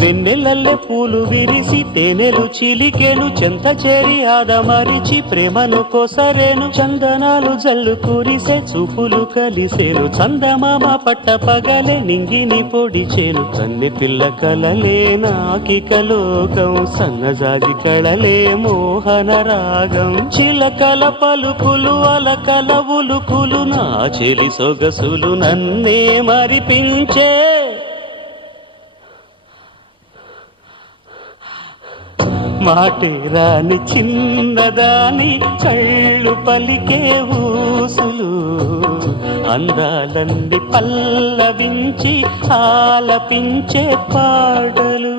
వెన్నెలల్లె పూలు విరిసి తేనెలు చిలికెను చెంత చేరి ఆదమరిచి ప్రేమను కోసరేను చందనాలు జల్లు కురిసే చూపులు కలిసేను చందమామ పట్ట పగలే నింగిని పొడిచేను కన్నె పిల్ల కలలే నాకిక లోకం సన్నజాజి కళలే మోహన రాగం చిలకల పలుకులు అలకల ఉలుకులు నా చెలి సొగసులు నన్నే మరిపించే మాటే రాని చిన్నదాని కళ్ళు పలికే ఊసులు అందాలన్నీ పల్లవించి ఆలపించే పాటలు